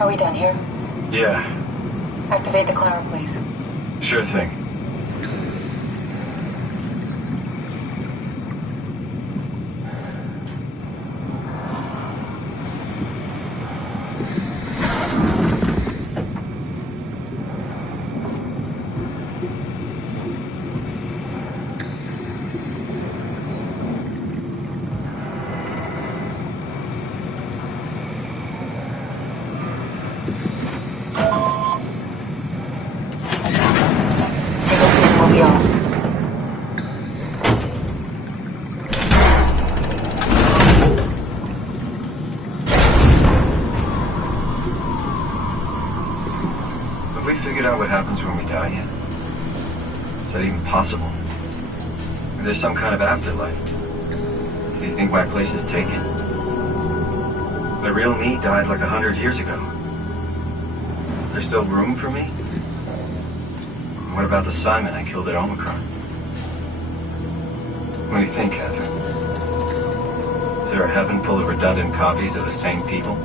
Are we done here? Yeah. Activate the climber, please. Sure thing. Have we figured out what happens when we die yet? Is that even possible? Is there some kind of afterlife? Do you think my place is taken? The real me died like 100 years ago. Is there still room for me? And what about the Simon I killed at Omicron? What do you think, Catherine? Is there a heaven full of redundant copies of the same people?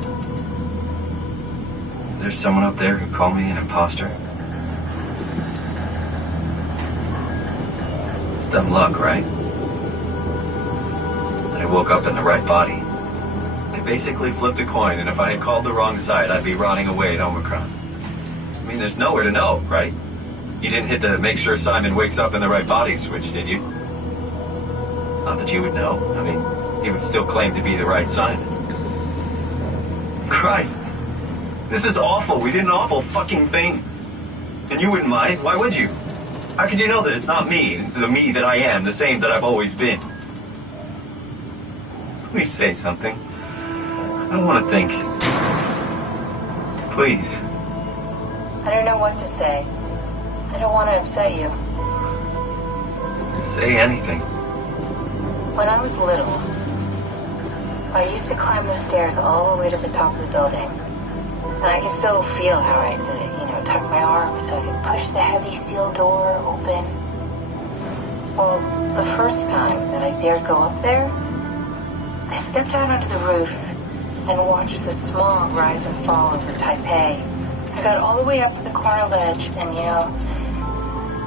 Is there someone up there who called me an imposter? It's dumb luck, right? That I woke up in the right body. I basically flipped a coin, and if I had called the wrong side, I'd be rotting away at Omicron. I mean, there's nowhere to know, right? You didn't hit the make sure Simon wakes up in the right body switch, did you? Not that you would know. I mean, he would still claim to be the right Simon. Christ. This is awful. We did an awful fucking thing. And you wouldn't mind. Why would you? How could you know that it's not me, the me that I am, the same that I've always been? Please say something. I don't want to think. Please. I don't know what to say. I don't want to upset you. Say anything. When I was little, I used to climb the stairs all the way to the top of the building. And I can still feel how I had to, tuck my arm so I could push the heavy steel door open. Well, the first time that I dared go up there, I stepped out onto the roof and watched the smog rise and fall over Taipei. I got all the way up to the corner ledge and,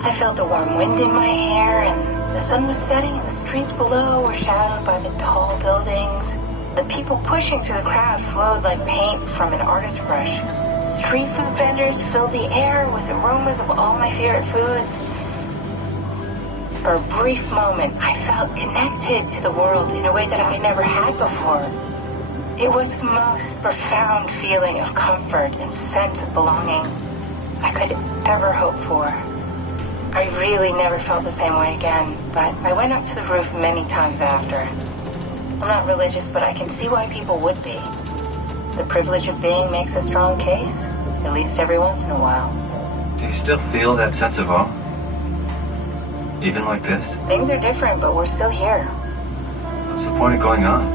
I felt the warm wind in my hair and the sun was setting and the streets below were shadowed by the tall buildings. The people pushing through the crowd flowed like paint from an artist's brush. Street food vendors filled the air with aromas of all my favorite foods. For a brief moment, I felt connected to the world in a way that I never had before. It was the most profound feeling of comfort and sense of belonging I could ever hope for. I really never felt the same way again, but I went up to the roof many times after. I'm not religious, but I can see why people would be. The privilege of being makes a strong case, at least every once in a while. Do you still feel that sense of awe? Even like this? Things are different, but we're still here. What's the point of going on?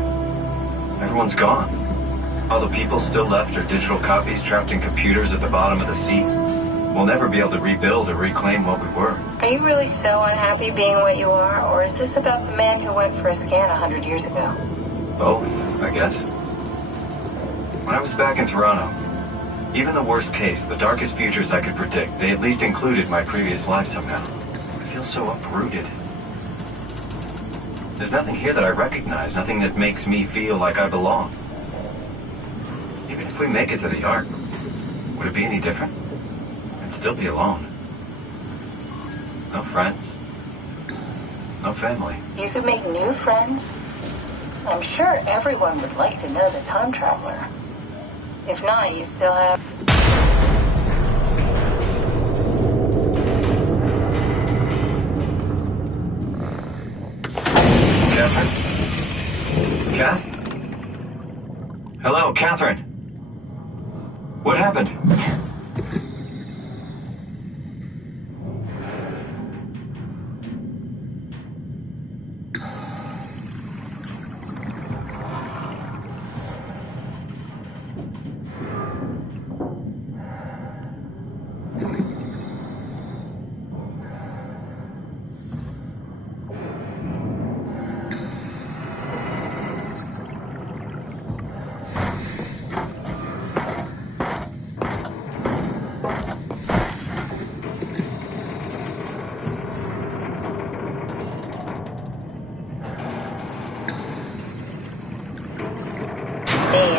Everyone's gone. All the people still left are digital copies trapped in computers at the bottom of the sea. We'll never be able to rebuild or reclaim what we were. Are you really so unhappy being what you are, or is this about the man who went for a scan 100 years ago? Both, I guess. When I was back in Toronto, even the worst case, the darkest futures I could predict, they at least included my previous life somehow. I feel so uprooted. There's nothing here that I recognize, nothing that makes me feel like I belong. Even if we make it to the Ark, would it be any different? I'd still be alone. No friends. No family. You could make new friends. I'm sure everyone would like to know the time traveler. If not, you still have... Catherine? Kath? Hello, Catherine. What happened?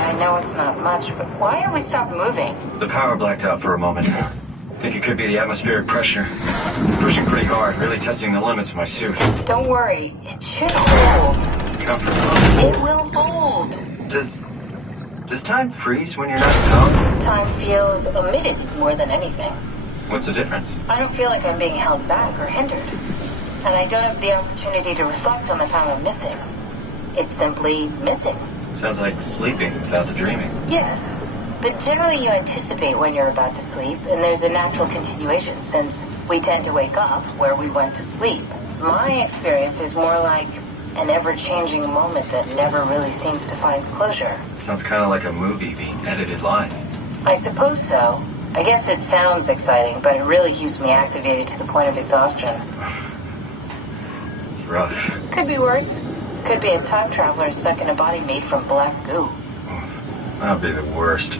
I know it's not much, but why have we stopped moving? The power blacked out for a moment. Think it could be the atmospheric pressure. It's pushing pretty hard, really testing the limits of my suit. Don't worry, it should hold. Comfortable. It will hold. Does time freeze when you're not in power? Time feels omitted more than anything. What's the difference? I don't feel like I'm being held back or hindered. And I don't have the opportunity to reflect on the time I'm missing. It's simply missing. Sounds like sleeping without the dreaming. Yes, but generally you anticipate when you're about to sleep, and there's a natural continuation since we tend to wake up where we went to sleep. My experience is more like an ever-changing moment that never really seems to find closure. Sounds kind of like a movie being edited live. I suppose so. I guess it sounds exciting, but it really keeps me activated to the point of exhaustion. It's rough. Could be worse. Could be a time traveler stuck in a body made from black goo. That'd be the worst.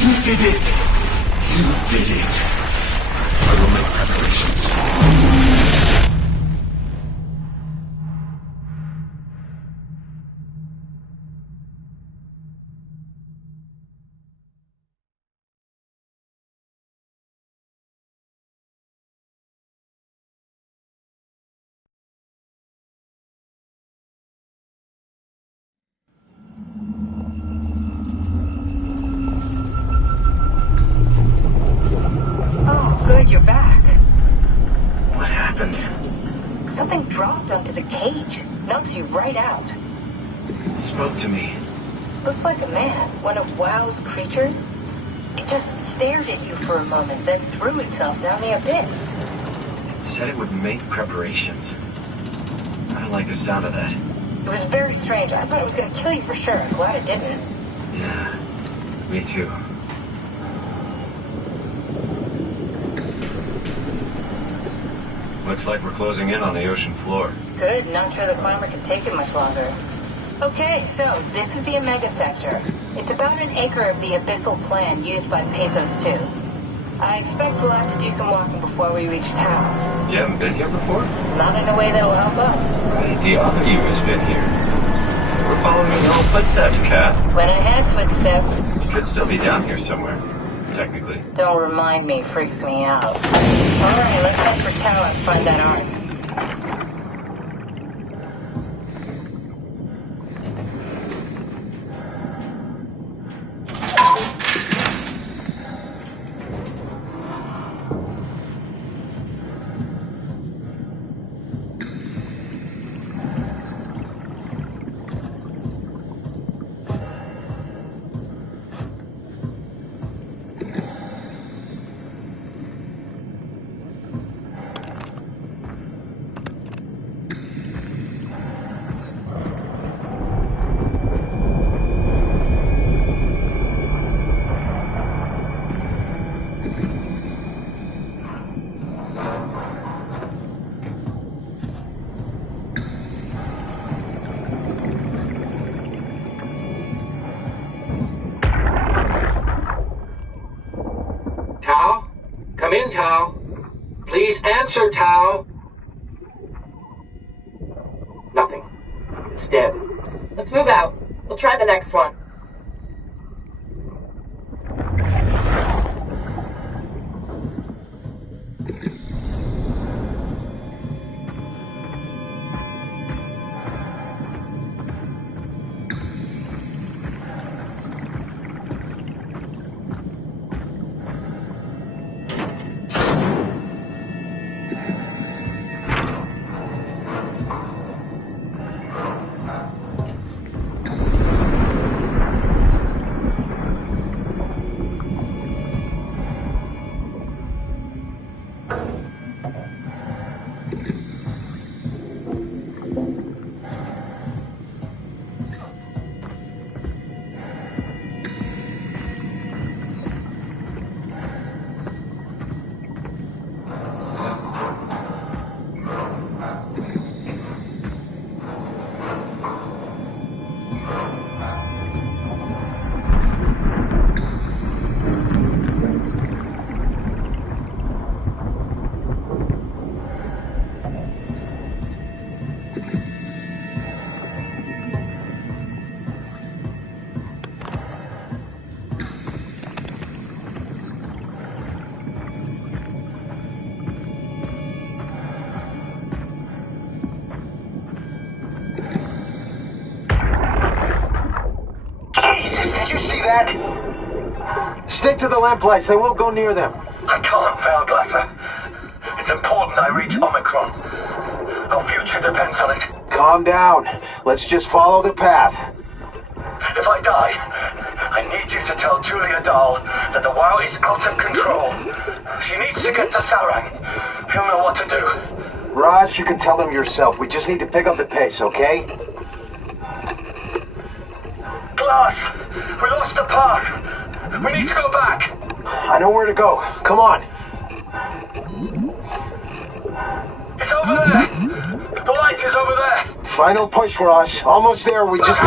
You did it! You did it! I will make preparations. Oh, good, you're back. What happened? Something dropped onto the cage. Knocks you right out. Spoke to me. Looked like a man, one of WoW's creatures. It just stared at you for a moment, then threw itself down the abyss. It said it would make preparations. I don't like the sound of that. It was very strange. I thought it was going to kill you for sure. I'm glad it didn't. Yeah, me too. Looks like we're closing in on the ocean floor. Good, not sure the climber can take it much longer. Okay, so this is the Omega Sector. It's about an acre of the abyssal plan used by Pathos 2. I expect we'll have to do some walking before we reach town. You haven't been here before? Not in a way that'll help us. Right, the other you has been here. We're following your own footsteps, Kat. When I had footsteps. You could still be down here somewhere, technically. Don't remind me, freaks me out. Alright, let's head for town and find that ark. in, Tao. Please answer, Tao. Nothing. It's dead. Let's move out. We'll try the next one. Stick to the lamplights. They won't go near them. I can't fail, Glasser. It's important I reach Omicron. Our future depends on it. Calm down. Let's just follow the path. If I die, I need you to tell Julia Dahl that the WoW is out of control. She needs to get to Sarang. He'll know what to do. Raj, you can tell him yourself. We just need to pick up the pace, okay? Glass! We lost the path! We need to go back! I know where to go. Come on. It's over there! The light is over there! Final push, Raj. Almost there. We just...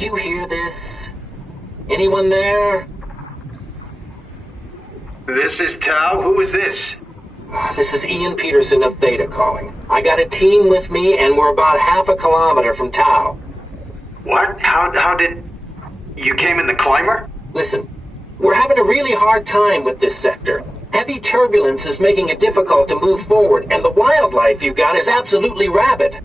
you hear this? Anyone there? This is Tau. Who is this? This is Ian Peterson of Theta calling. I got a team with me, and we're about half a kilometer from Tau. What? How did... You came in the climber? Listen, we're having a really hard time with this sector. Heavy turbulence is making it difficult to move forward, and the wildlife you got is absolutely rabid.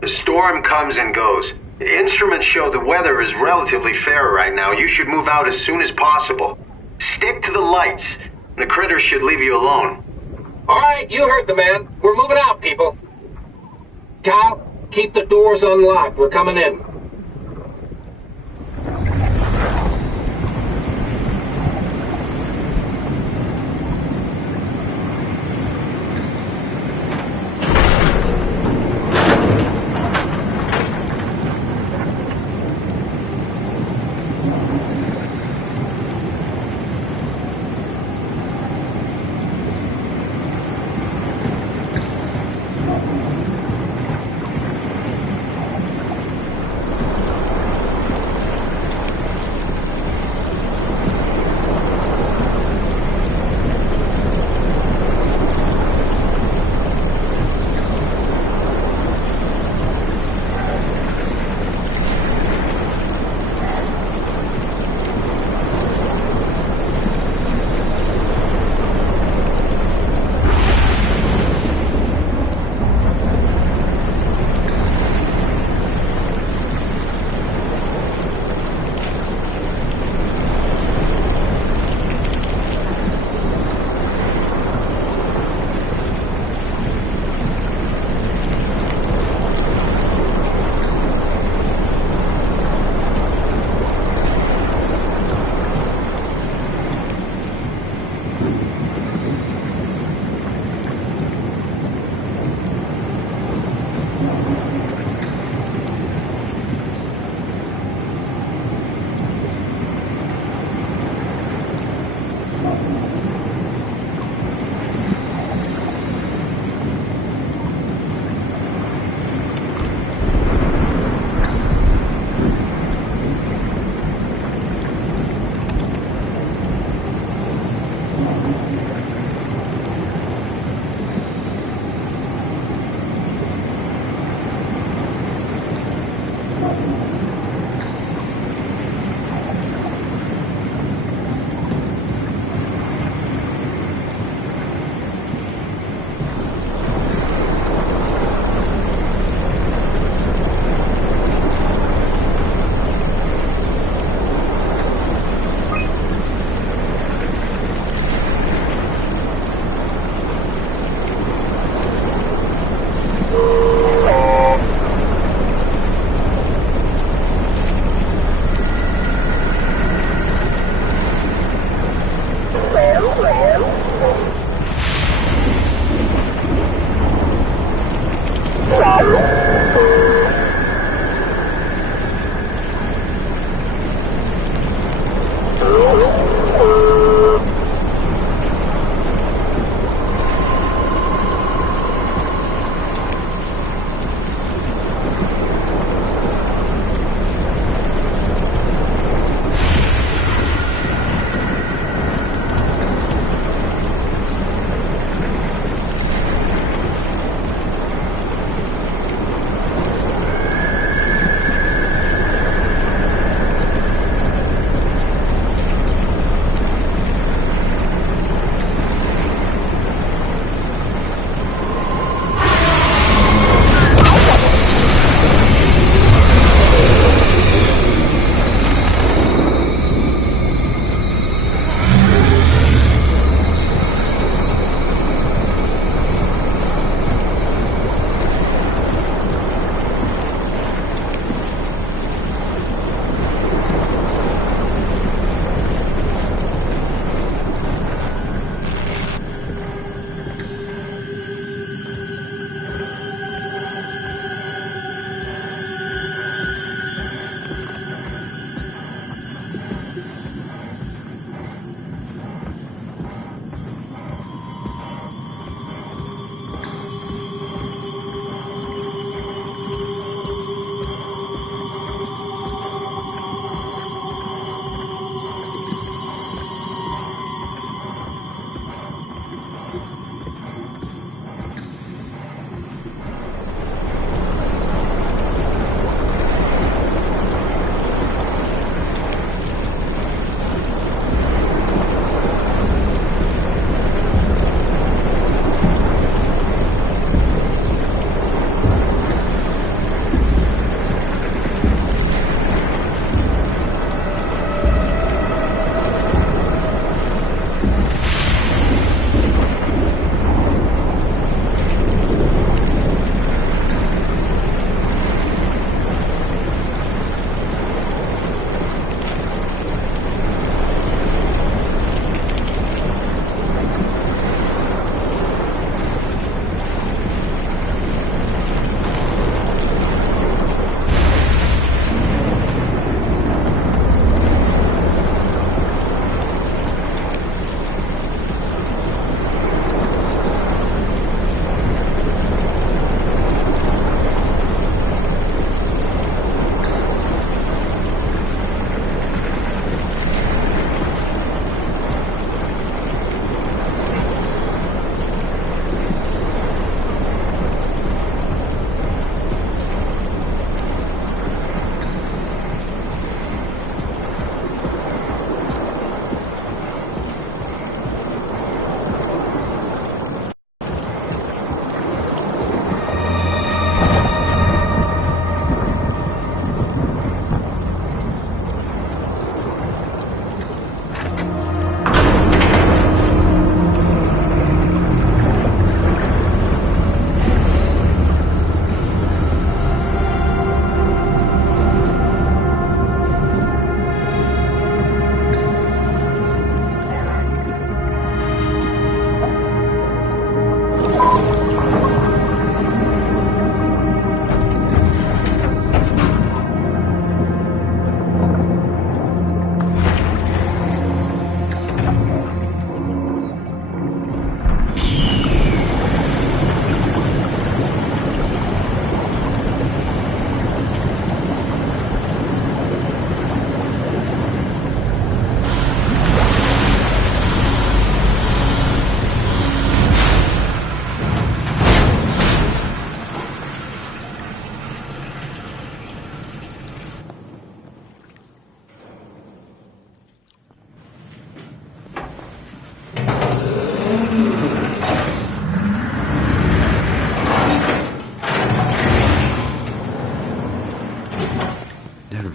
The storm comes and goes. Instruments show the weather is relatively fair right now. You should move out as soon as possible. Stick to the lights. The critters should leave you alone. All right, you heard the man. We're moving out, people. Tau, keep the doors unlocked. We're coming in.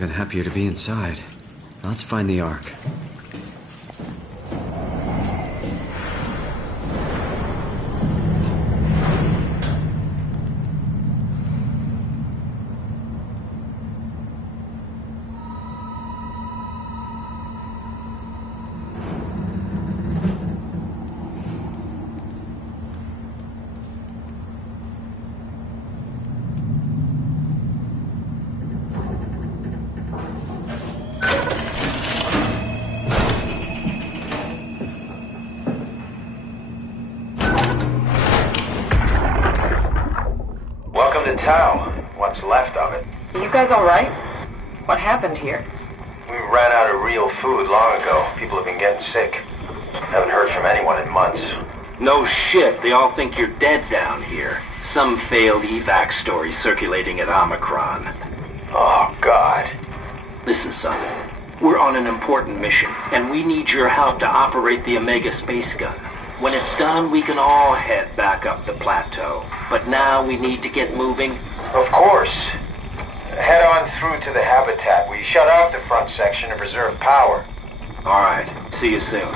been happier to be inside. Let's find the Ark. Town. What's left of it. You guys alright? What happened here? We ran out of real food long ago. People have been getting sick. Haven't heard from anyone in months. No shit, they all think you're dead down here. Some failed evac story circulating at Omicron. Oh, God. Listen, son. We're on an important mission, and we need your help to operate the Omega space gun. When it's done, we can all head back up the plateau. But now we need to get moving. Of course. Head on through to the habitat. We shut off the front section to preserve power. All right. See you soon.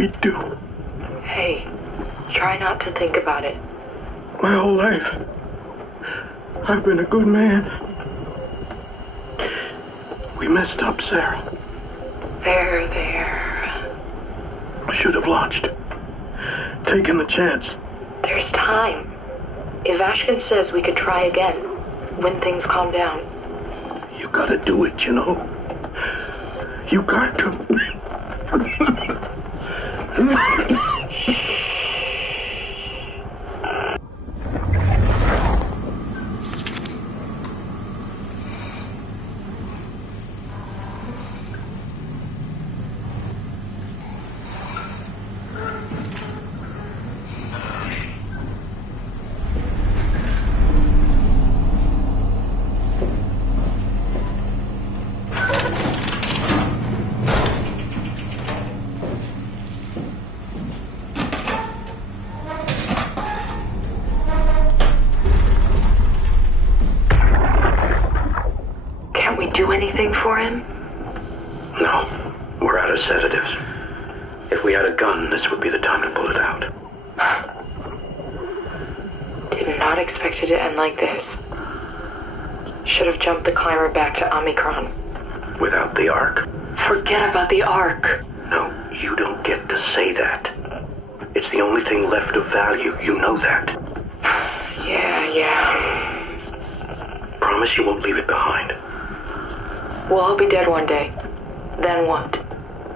we'd do. Hey, try not to think about it. My whole life, I've been a good man. We messed up, Sarah. There. I should have launched. Taken the chance. There's time. If Ashkin says we could try again, when things calm down. You gotta do it, you know? You got to. Do anything for him? No, we're out of sedatives. If we had a gun, this would be the time to pull it out. Did not expect it to end like this. Should have jumped the climber back to Omicron. Without the Ark. Forget about the Ark. No, you don't get to say that. It's the only thing left of value, you know that. Yeah. Promise you won't leave it behind. We'll all be dead one day. Then what?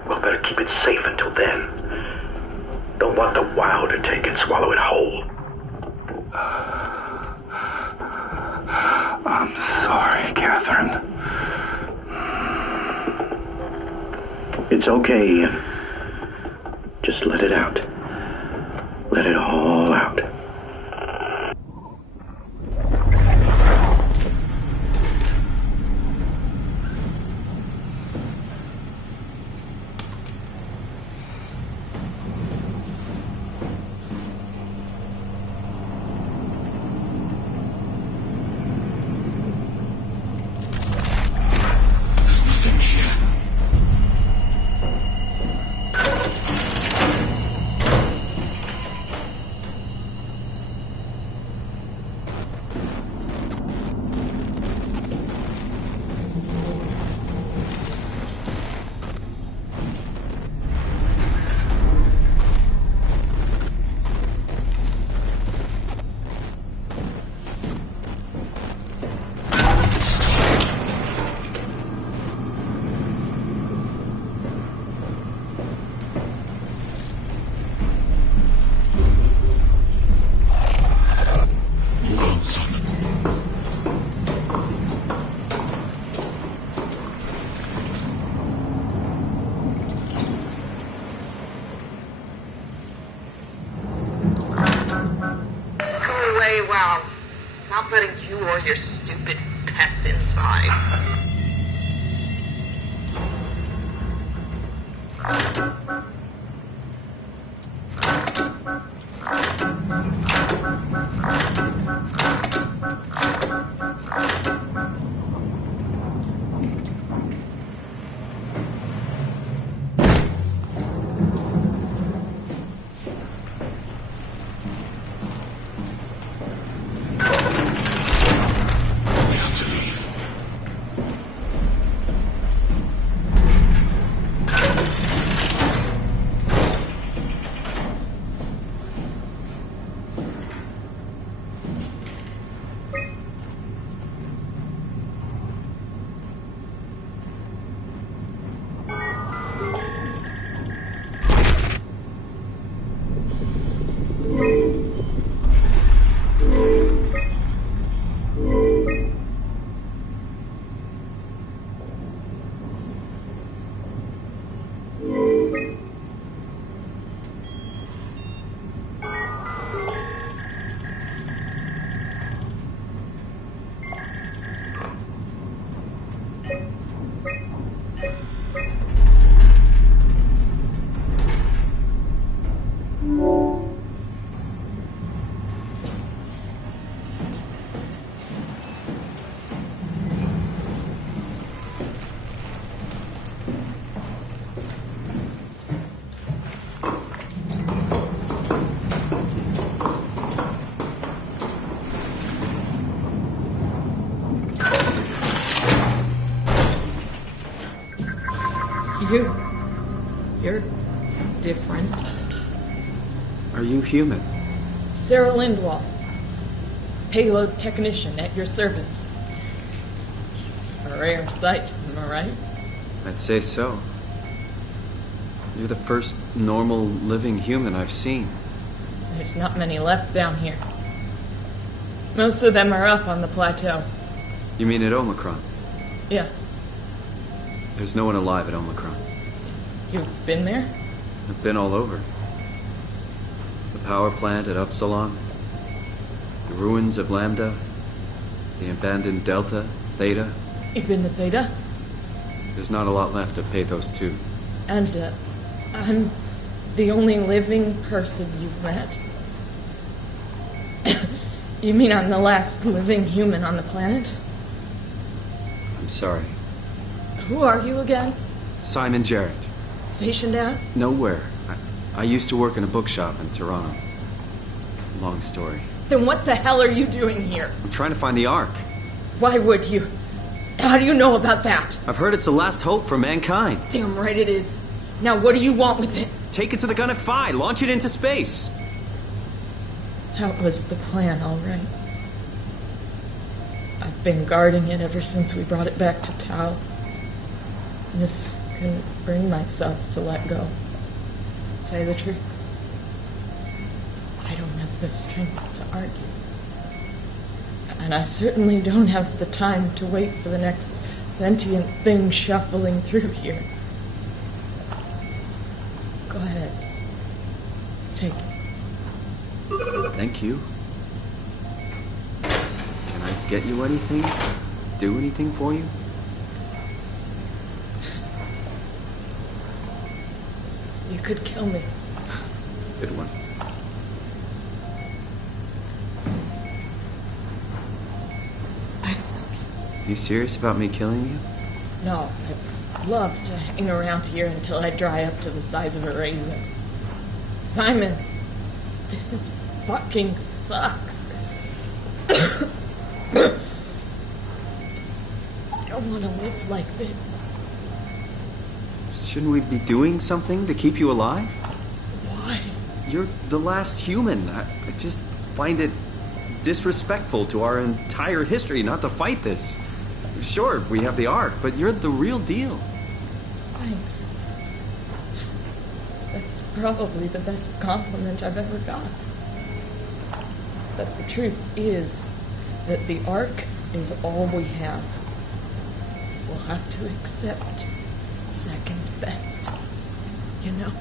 We'll better keep it safe until then. Don't want the WoW to take and swallow it whole. I'm sorry, Catherine. It's okay, Ian. Just let it out. Let it all out. Wow. Not letting you or your stupid pets inside. You're different. Are you human? Sarah Lindwall. Payload technician at your service. A rare sight, am I right? I'd say so. You're the first normal living human I've seen. There's not many left down here. Most of them are up on the plateau. You mean at Omicron? Yeah. There's no one alive at Omicron. You've been there? I've been all over. The power plant at Upsilon, the ruins of Lambda, the abandoned Delta, Theta. You've been to Theta? There's not a lot left of Pathos 2. And, I'm the only living person you've met? You mean I'm the last living human on the planet? I'm sorry. Who are you again? Simon Jarrett. Stationed out? Nowhere. I used to work in a bookshop in Toronto. Long story. Then what the hell are you doing here? I'm trying to find the Ark. Why would you? How do you know about that? I've heard it's the last hope for mankind. Damn right it is. Now what do you want with it? Take it to the Gunnet Phi. Launch it into space. That was the plan, all right. I've been guarding it ever since we brought it back to Tau. Just couldn't bring myself to let go. To tell you the truth, I don't have the strength to argue. And I certainly don't have the time to wait for the next sentient thing shuffling through here. Go ahead. Take it. Thank you. Can I get you anything? Do anything for you? You could kill me. Good one. I suck. You serious about me killing you? No, I'd love to hang around here until I dry up to the size of a raisin. Simon, this fucking sucks. I don't want to live like this. Shouldn't we be doing something to keep you alive? Why? You're the last human. I just find it disrespectful to our entire history not to fight this. Sure, we have the Ark, but you're the real deal. Thanks. That's probably the best compliment I've ever got. But the truth is that the Ark is all we have. We'll have to accept second best, you know?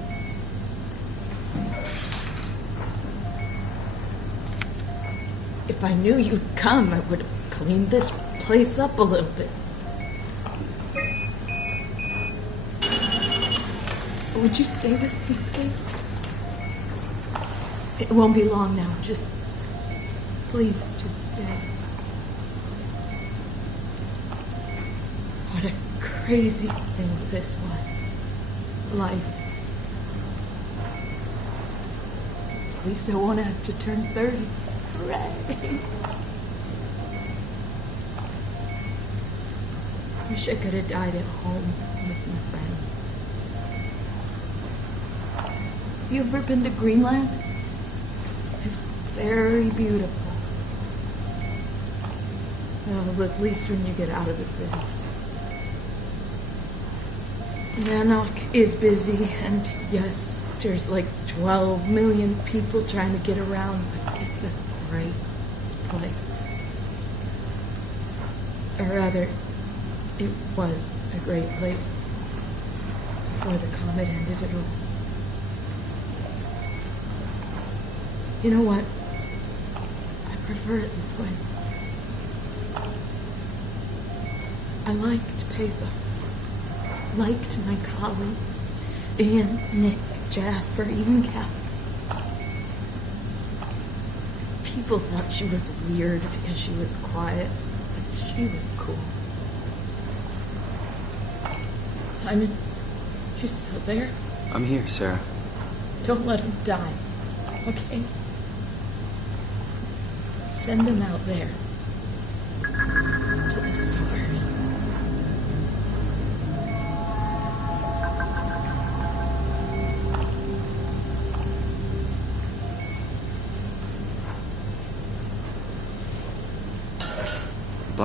If I knew you'd come, I would have cleaned this place up a little bit. Would you stay with me, please? It won't be long now. Please, just stay. What a crazy thing this was. Life. At least I won't have to turn 30. Hooray! Wish I could have died at home with my friends. Have you ever been to Greenland? It's very beautiful. Well, at least when you get out of the city. Nanook is busy, and yes, there's like 12 million people trying to get around, but it's a great place. Or rather, it was a great place before the comet ended it all. You know what? I prefer it this way. I liked Pathos. Liked my colleagues. Ian, Nick, Jasper, even Catherine. People thought she was weird because she was quiet, but she was cool. Simon, you still there? I'm here, Sarah. Don't let him die, okay? Send him out there. To the stars.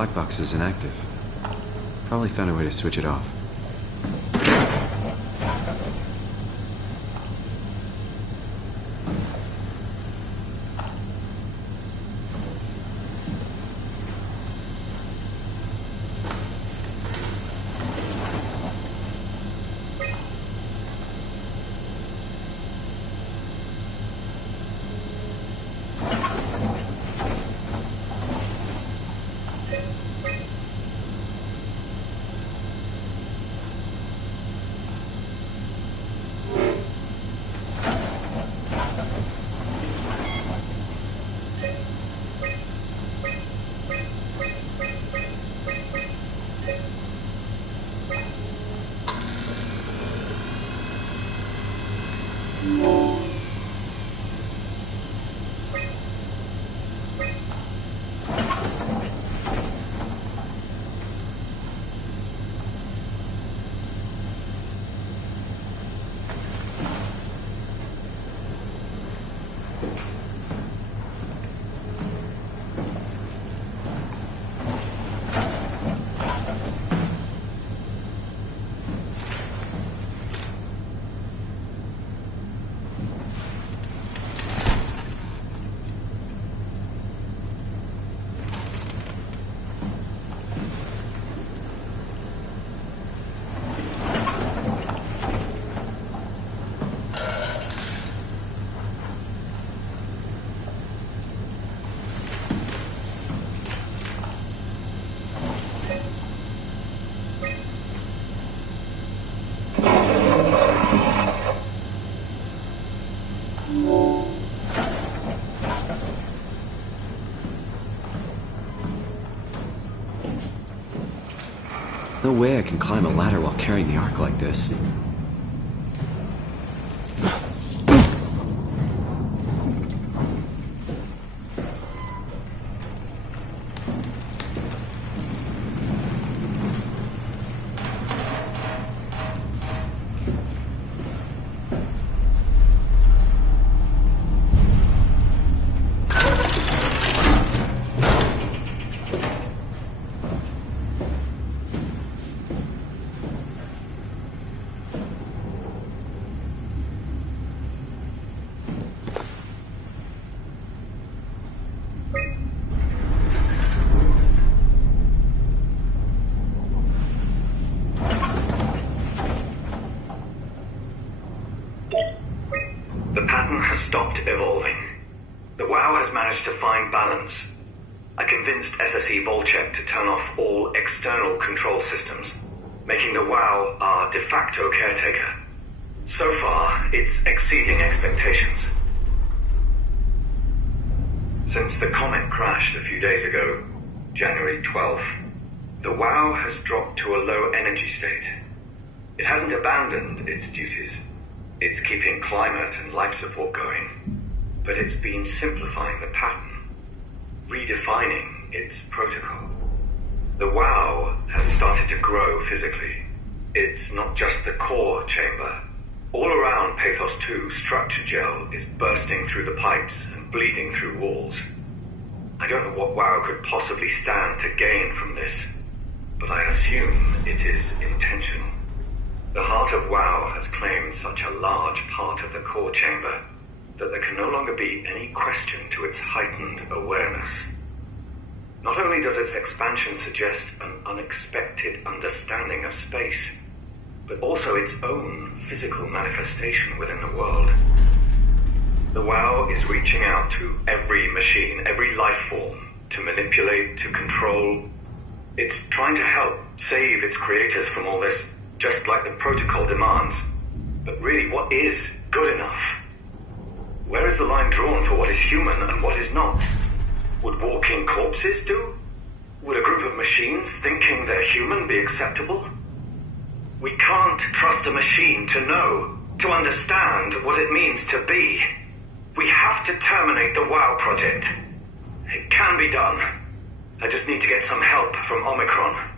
black box is inactive. Probably found a way to switch it off. No way I can climb a ladder while carrying the Ark like this. The pattern has stopped evolving. The WoW has managed to find balance. I convinced SSE Volcheck to turn off all external control systems, making the WoW our de facto caretaker. So far, it's exceeding expectations. Since the comet crashed a few days ago, January 12th, the WoW has dropped to a low energy state. It hasn't abandoned its duties. It's keeping climate and life support going, but it's been simplifying the pattern, redefining its protocol. The WoW has started to grow physically. It's not just the core chamber. All around Pathos 2, structure gel is bursting through the pipes and bleeding through walls. I don't know what WoW could possibly stand to gain from this, but I assume it is intentional. The heart of WoW has claimed such a large part of the core chamber that there can no longer be any question to its heightened awareness. Not only does its expansion suggest an unexpected understanding of space, but also its own physical manifestation within the world. The WoW is reaching out to every machine, every life form, to manipulate, to control. It's trying to help save its creators from all this, just like the protocol demands. But really, what is good enough? Where is the line drawn for what is human and what is not? Would walking corpses do? Would a group of machines thinking they're human be acceptable? We can't trust a machine to know, to understand what it means to be. We have to terminate the WoW project. It can be done. I just need to get some help from Omicron.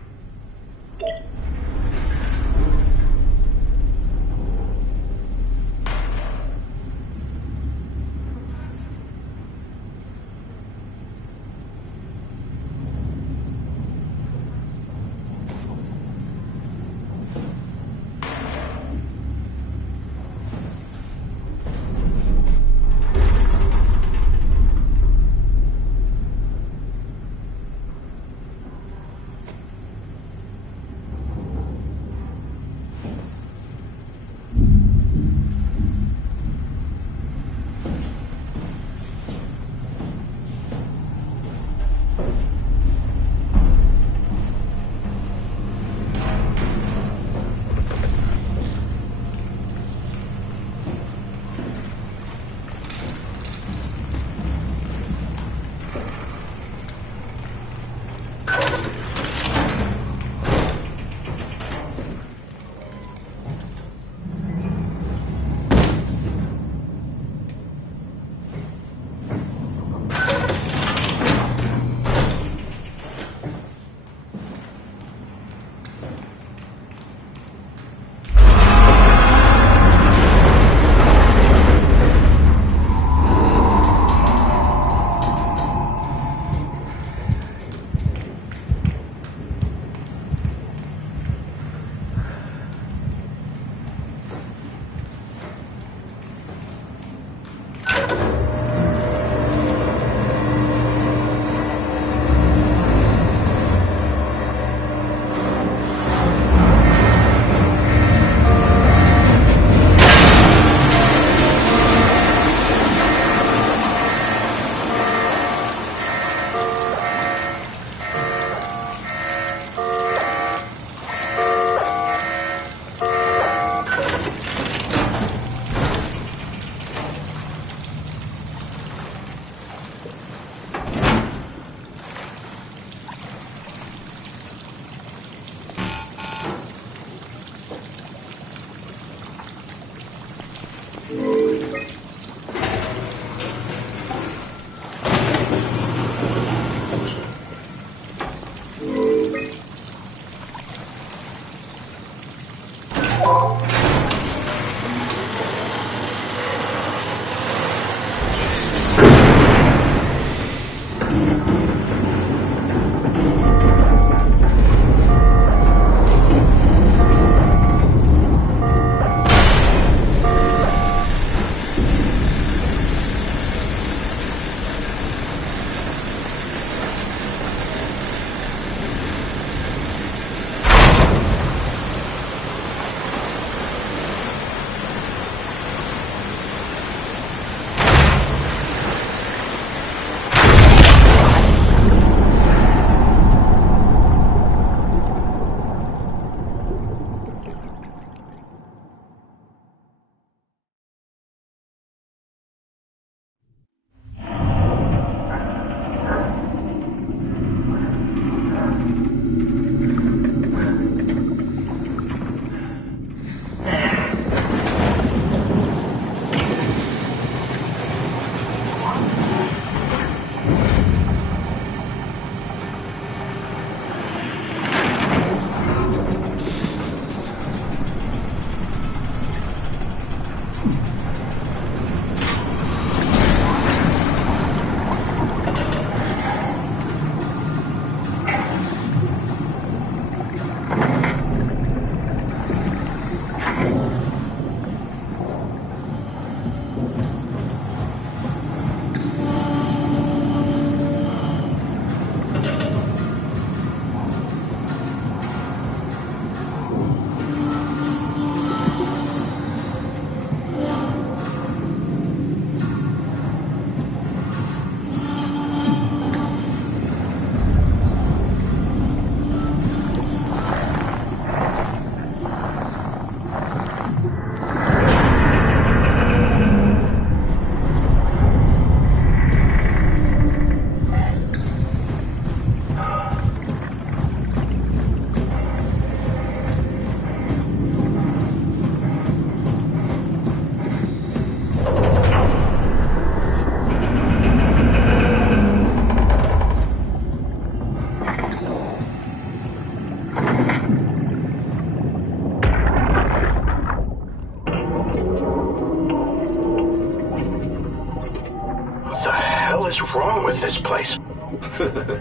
is wrong with this place?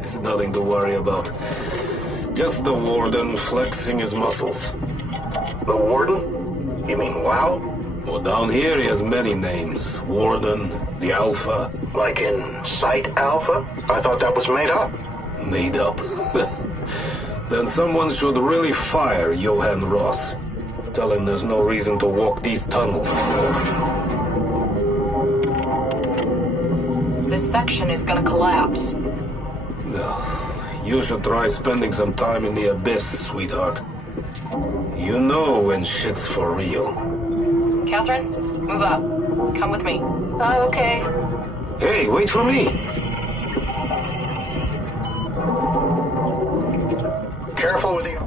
It's nothing to worry about. Just the warden flexing his muscles. The warden? You mean WoW? Well, down here he has many names. Warden, the Alpha. Like in Site Alpha? I thought that was made up. Made up? Then someone should really fire Johan Ross. Tell him there's no reason to walk these tunnels anymore. This section is gonna collapse. You should try spending some time in the abyss, sweetheart. You know when shit's for real. Catherine, move up. Come with me. Oh, okay. Hey, wait for me! Careful with the...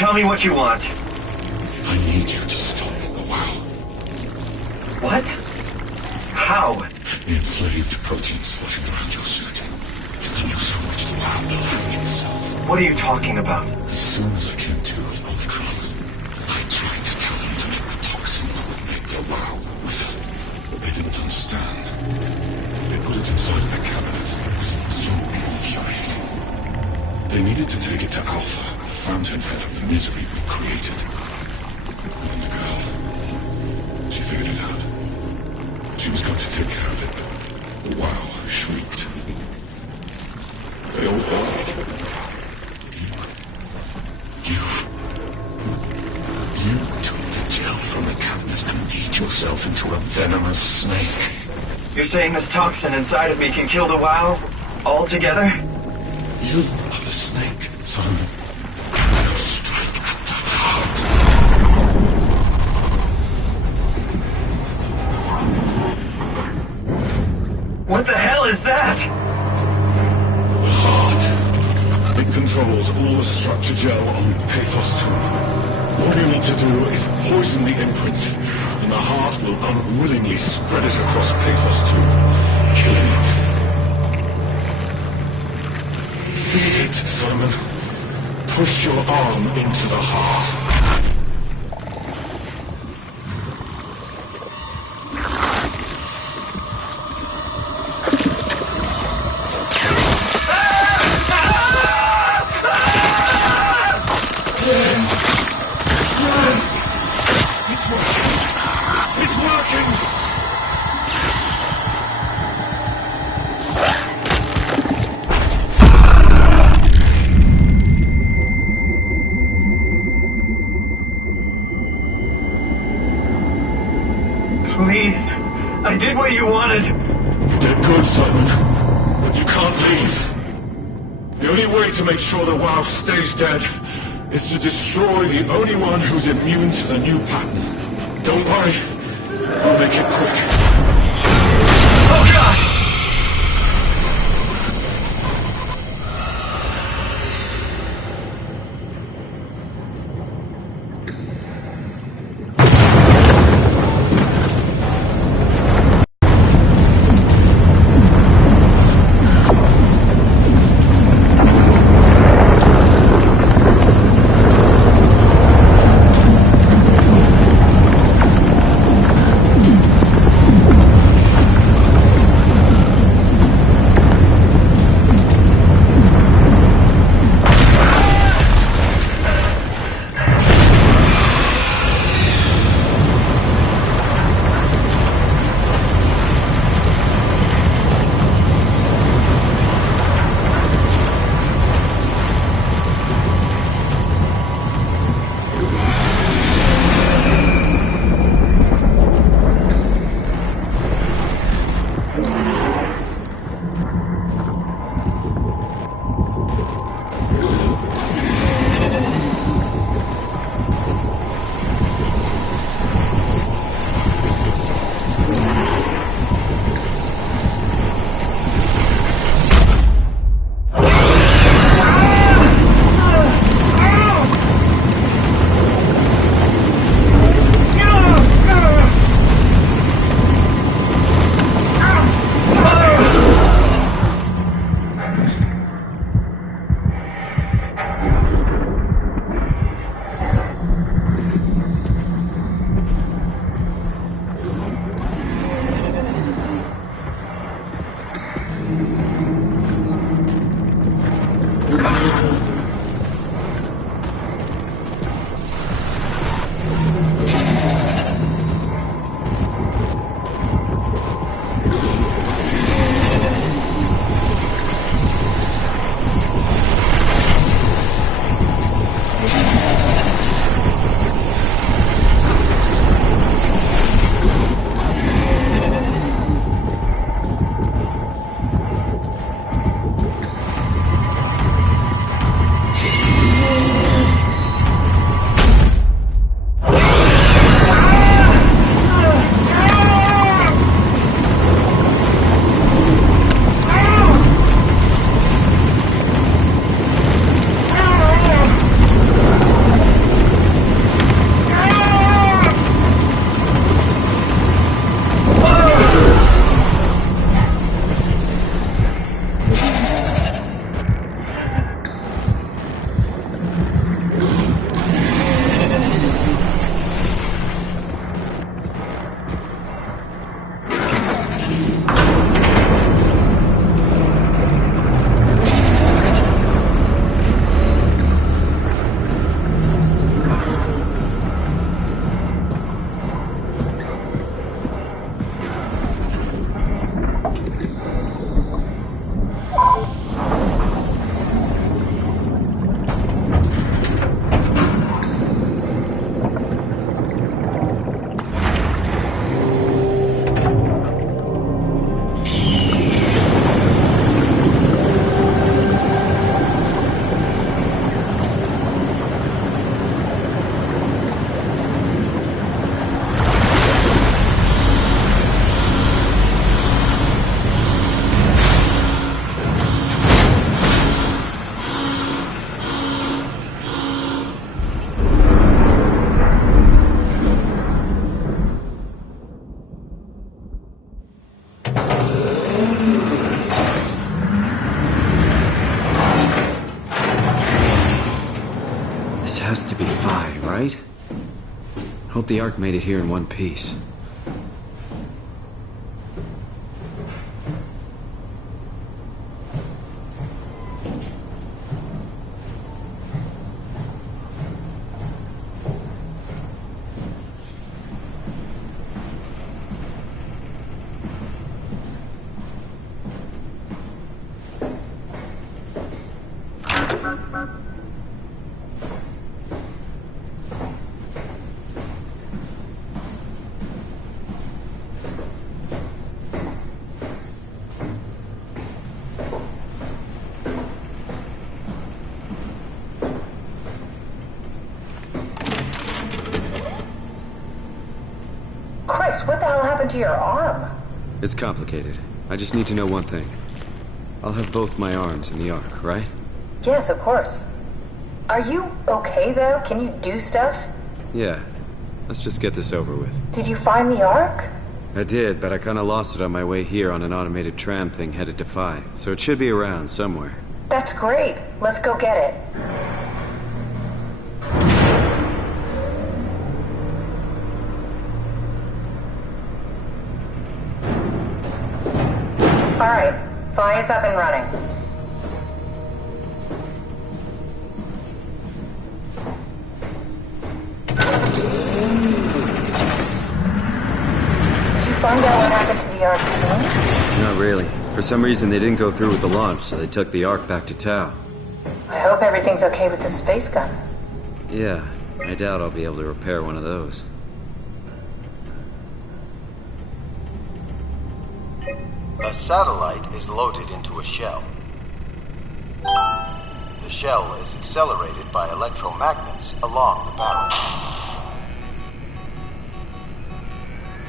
tell me what you want. I need you to stop the WoW. What? How? The enslaved protein sloshing around your suit is the news from which the WoW will hang itself. What are you talking about? As soon as I came to Omicron, I tried to tell them to make the toxin that would make the WoW wither, but they didn't understand. They put it inside of the cabinet. It was so infuriating. They needed to take it to Alpha, the fountainhead of the misery we created. And then the girl, she figured it out. She was going to take care of it, but the WoW shrieked. They all died. You took the gel from the cabinet and made yourself into a venomous snake. You're saying this toxin inside of me can kill the WoW altogether? You are the snake, Simon. Now strike at the heart. What the hell is that? The heart. It controls all the structure gel on Pathos 2. All you need to do is poison the imprint, and the heart will unwillingly spread it across Pathos 2, killing it. Feed it, Simon. Push your arm into the heart. Please. I did what you wanted. Get good, Simon. But you can't leave. The only way to make sure the WoW stays dead is to destroy the only one who's immune to the new pattern. Don't worry. I'll make it quick. Oh, God! Has to be Phi, right? Hope the Ark made it here in one piece. Chris, what the hell happened to your arm? It's complicated. I just need to know one thing. I'll have both my arms in the Ark, right? Yes, of course. Are you okay, though? Can you do stuff? Yeah. Let's just get this over with. Did you find the Ark? I did, but I kinda lost it on my way here on an automated tram thing headed to Phi, so it should be around somewhere. That's great. Let's go get it. All right, Phi is up and running. Did you find out what happened to the Ark team? Not really. For some reason, they didn't go through with the launch, so they took the Ark back to Tau. I hope everything's okay with the space gun. Yeah, I doubt I'll be able to repair one of those. A satellite is loaded into a shell. The shell is accelerated by electromagnets along the barrel.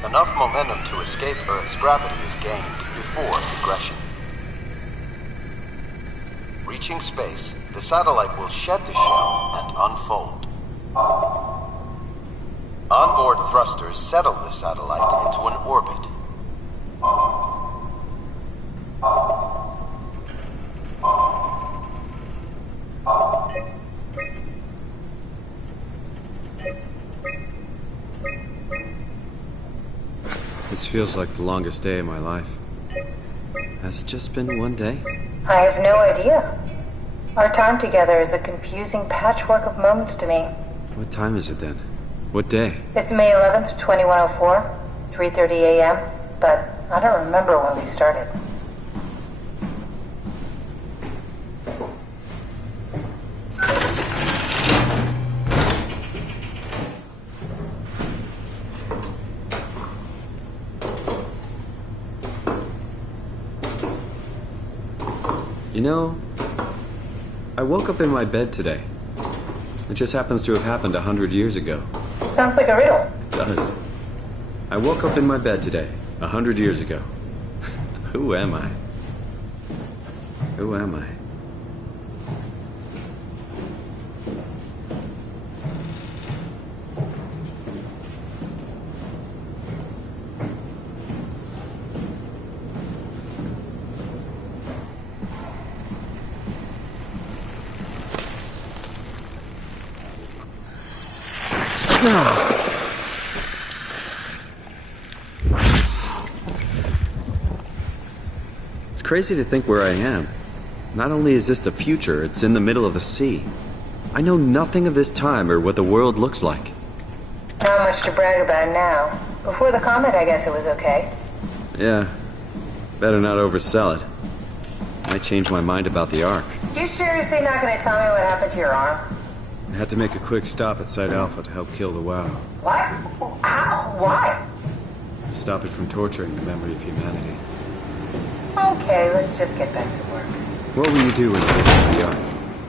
Enough momentum to escape Earth's gravity is gained before regression. Reaching space, the satellite will shed the shell and unfold. Onboard thrusters settle the satellite into an orbit. This feels like the longest day of my life. Has it just been one day? I have no idea. Our time together is a confusing patchwork of moments to me. What time is it then? What day? It's May 11th, 2104, 3:30 a.m., but I don't remember when we started. You know, I woke up in my bed today. It just happens to have happened 100 years ago. Sounds like a riddle. It does. I woke up in my bed today, 100 years ago. Who am I? Who am I? crazy to think where I am. Not only is this the future, it's in the middle of the sea. I know nothing of this time or what the world looks like. Not much to brag about now. Before the comet, I guess it was okay. Yeah. Better not oversell it. Might change my mind about the Ark. You seriously not gonna tell me what happened to your arm? I had to make a quick stop at Site Alpha to help kill the WoW. What? How? Why? Stop it from torturing the memory of humanity. Okay, let's just get back to work. What will you do when you get to the Ark?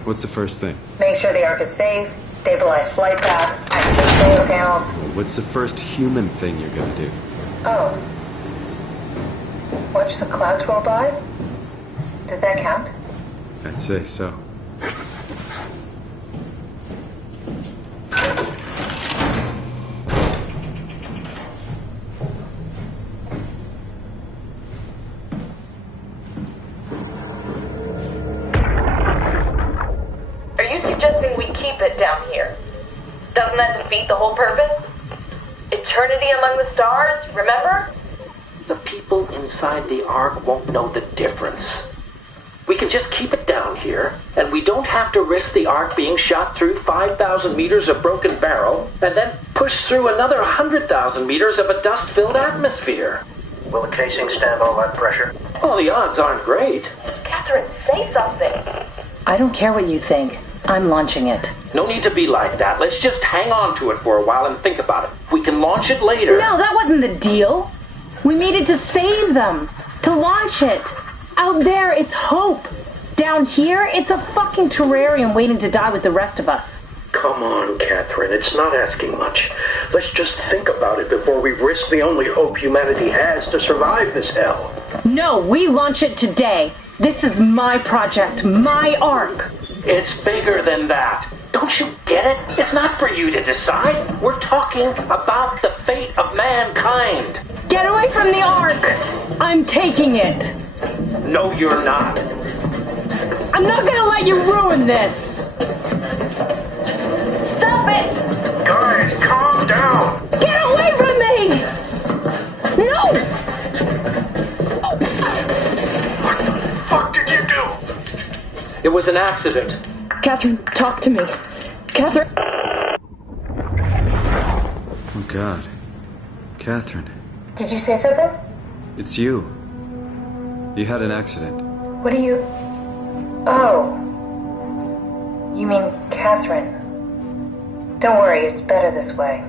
What's the first thing? Make sure the Ark is safe, stabilize flight path, activate solar panels. What's the first human thing you're gonna do? Oh. Watch the clouds roll by? Does that count? I'd say so. Are you suggesting we keep it down here? Doesn't that defeat the whole purpose? Eternity among the stars, remember? The people inside the Ark won't know the difference. We can just keep it down here, and we don't have to risk the Ark being shot through 5,000 meters of broken barrel, and then push through another 100,000 meters of a dust-filled atmosphere. Will the casing stand all that pressure? Well, the odds aren't great. Catherine, say something. I don't care what you think. I'm launching it. No need to be like that. Let's just hang on to it for a while and think about it. We can launch it later. No, that wasn't the deal. We made it to save them. To launch it. Out there, it's hope. Down here, it's a fucking terrarium waiting to die with the rest of us. Come on, Catherine. It's not asking much. Let's just think about it before we risk the only hope humanity has to survive this hell. No, we launch it today. This is my project, my Ark. It's bigger than that. Don't you get it? It's not for you to decide. We're talking about the fate of mankind. Get away from the Ark! I'm taking it. No, you're not. I'm not gonna let you ruin this. Stop it! Guys, calm down. Get away from me! No! What the fuck did you do? It was an accident. Catherine, talk to me. Catherine. Oh, God. Catherine. Did you say something? It's you. You had an accident. What are you... Oh. You mean Catherine. Don't worry, it's better this way.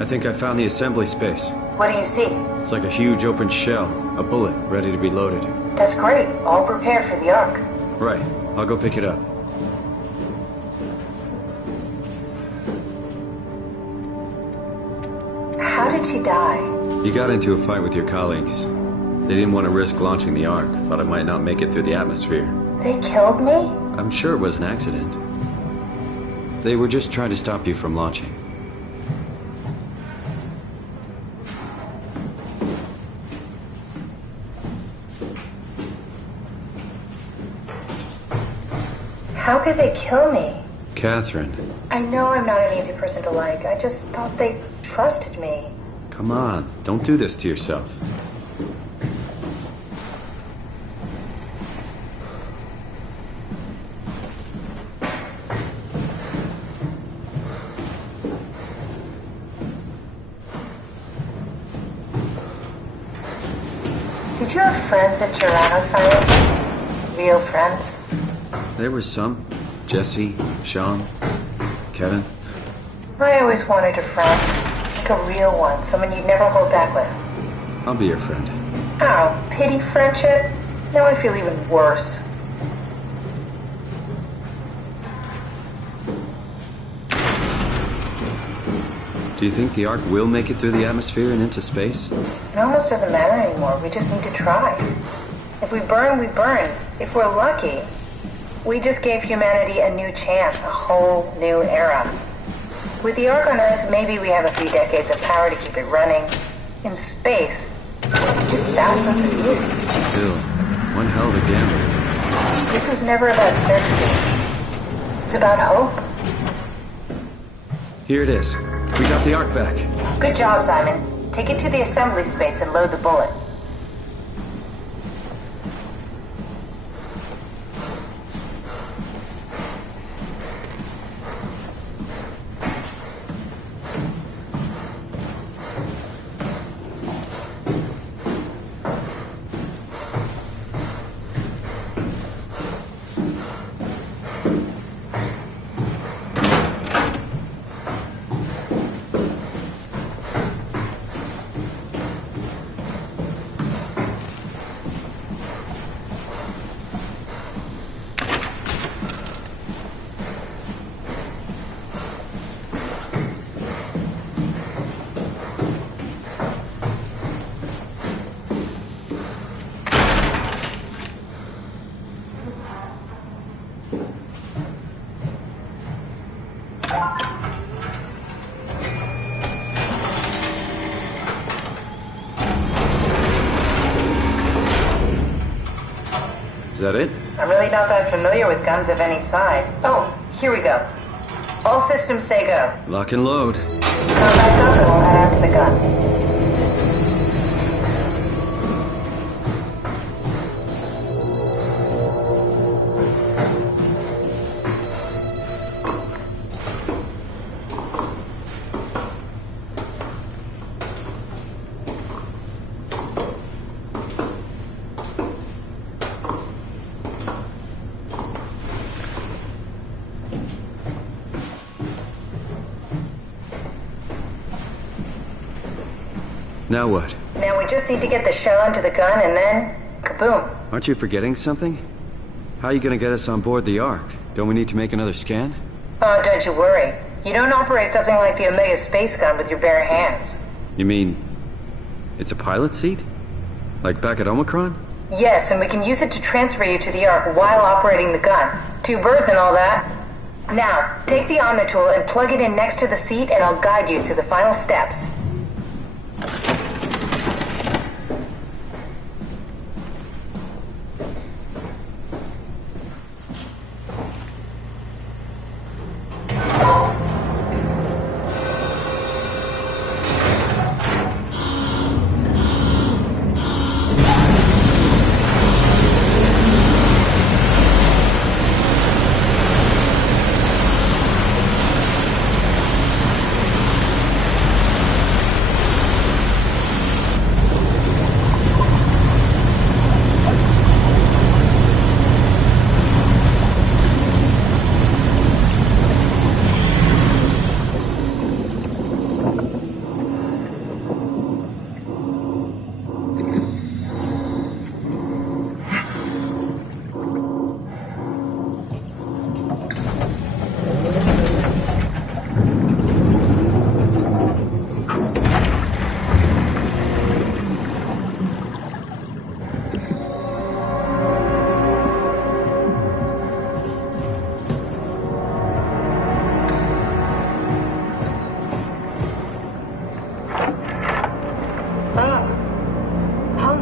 I think I found the assembly space. What do you see? It's like a huge open shell. A bullet ready to be loaded. That's great. All prepared for the Ark. Right. I'll go pick it up. How did she die? You got into a fight with your colleagues. They didn't want to risk launching the Ark. Thought it might not make it through the atmosphere. They killed me? I'm sure it was an accident. They were just trying to stop you from launching. How could they kill me? Catherine. I know I'm not an easy person to like. I just thought they trusted me. Come on. Don't do this to yourself. Did you have friends in Toronto, Simon? Real friends? There was some. Jesse, Sean, Kevin. I always wanted a friend. Like a real one. Someone you'd never hold back with. I'll be your friend. Oh, pity friendship? Now I feel even worse. Do you think the Ark will make it through the atmosphere and into space? It almost doesn't matter anymore. We just need to try. If we burn, we burn. If we're lucky, we just gave humanity a new chance, a whole new era. With the Ark on Earth, maybe we have a few decades of power to keep it running. In space, just thousands of years. Still, one hell of a gamble. This was never about certainty. It's about hope. Here it is. We got the Ark back. Good job, Simon. Take it to the assembly space and load the bullet. that it? I'm really not that familiar with guns of any size. Oh, here we go. All systems say go. Lock and load. Come back up and we'll head out to the gun. Now what? Now we just need to get the shell into the gun and then... kaboom. Aren't you forgetting something? How are you gonna get us on board the Ark? Don't we need to make another scan? Oh, don't you worry. You don't operate something like the Omega space gun with your bare hands. You mean... it's a pilot seat? Like back at Omicron? Yes, and we can use it to transfer you to the Ark while operating the gun. 2 birds and all that. Now, take the Omnitool and plug it in next to the seat and I'll guide you through the final steps.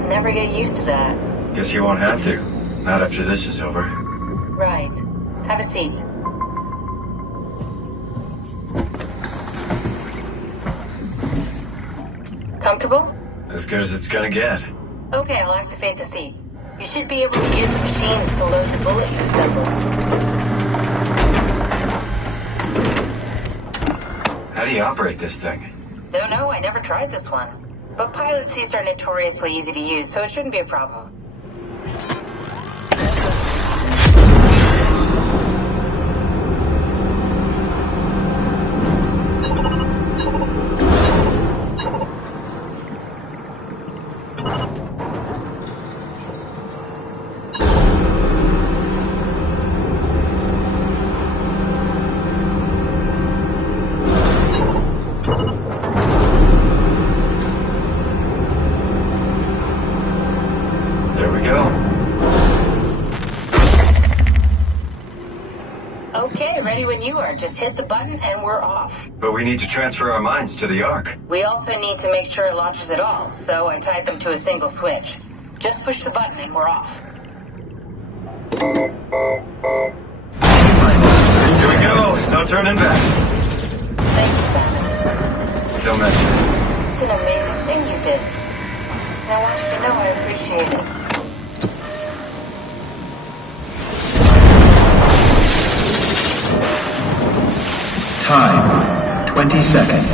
Never get used to that. Guess you won't have to. Not after this is over. Right. Have a seat. Comfortable? As good as it's gonna get. Okay, I'll activate the seat. You should be able to use the machines to load the bullet you assembled. How do you operate this thing? Don't know, I never tried this one. But pilot seats are notoriously easy to use, so it shouldn't be a problem. Okay, ready when you are. Just hit the button and we're off. But we need to transfer our minds to the Ark. We also need to make sure it launches at all, so I tied them to a single switch. Just push the button and we're off. Here we go. No turning back. Thank you, Simon. Don't mention it. It's an amazing thing you did. And I want you to know I appreciate it. Time, 20 seconds.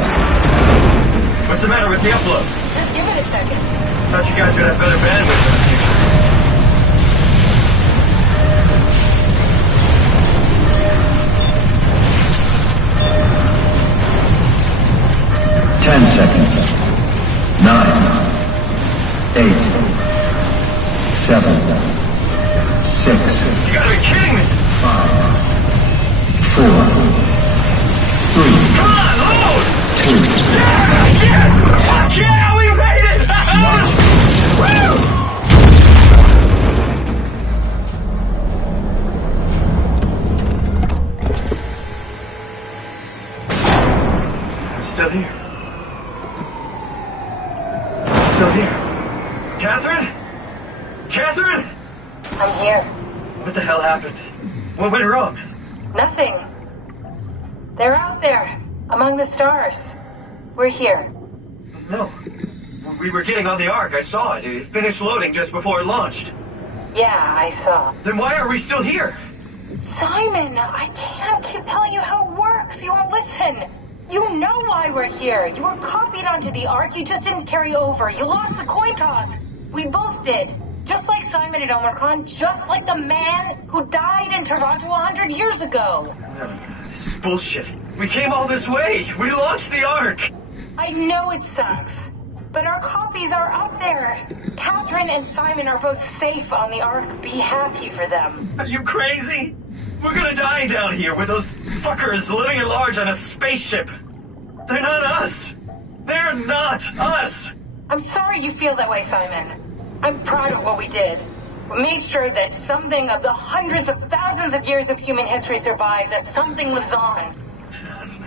What's the matter with the upload? Just give it a second. Thought you guys would have better bandwidth. 10 seconds. 9, 8, 7, 6. You gotta be kidding me! 5, 4. 3. Come on, load! 2. Yeah! Yes! Fuck yeah! We made it! Woo! I'm still here. I'm still here. Catherine? Catherine? I'm here. What the hell happened? What went wrong? Nothing. They're out there, among the stars. We're here. No. We were getting on the Ark. I saw it. It finished loading just before it launched. Yeah, I saw. Then why are we still here? Simon, I can't keep telling you how it works. You won't listen. You know why we're here. You were copied onto the Ark. You just didn't carry over. You lost the coin toss. We both did. Just like Simon at Omicron. Just like the man who died in Toronto 100 years ago. No, this is bullshit. We came all this way. We launched the Ark. I know it sucks. But our copies are up there. Catherine and Simon are both safe on the Ark. Be happy for them. Are you crazy? We're gonna die down here with those fuckers living at large on a spaceship. They're not us. They're not us. I'm sorry you feel that way, Simon. I'm proud of what we did. We made sure that something of the hundreds of thousands of years of human history survives, that something lives on.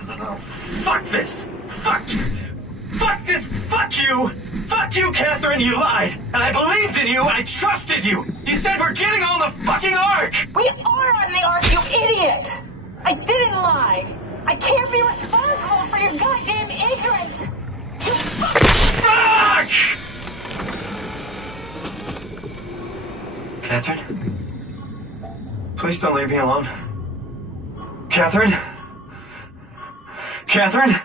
No. Fuck this. Fuck this! Fuck you! Fuck you, Catherine! You lied! And I believed in you! I trusted you! You said we're getting on the fucking Ark! We are on the Ark, you idiot! I didn't lie! I can't be responsible for your goddamn ignorance! You fuck! Catherine? Please don't leave me alone. Catherine? Catherine?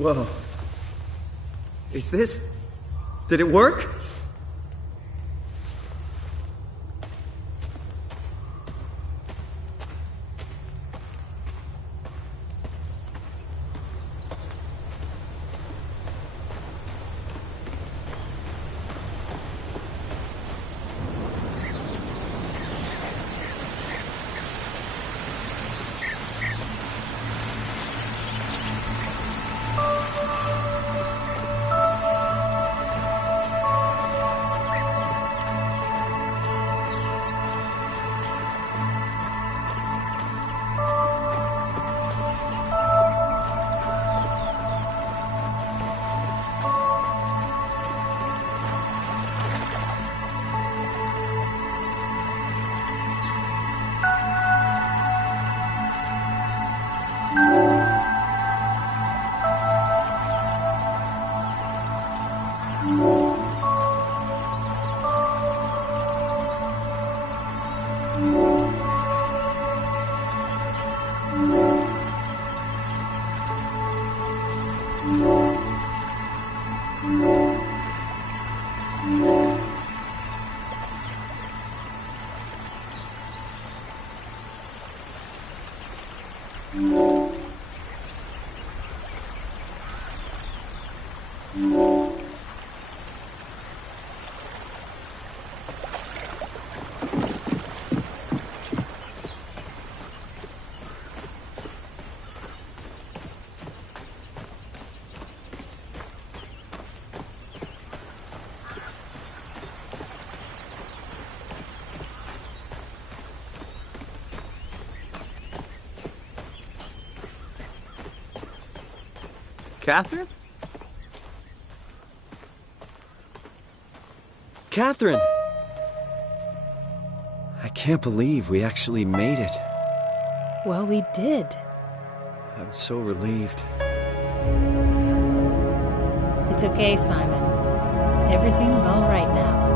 Whoa. Is this... Did it work? Catherine? Catherine! I can't believe we actually made it. Well, we did. I'm so relieved. It's okay, Simon. Everything's all right now.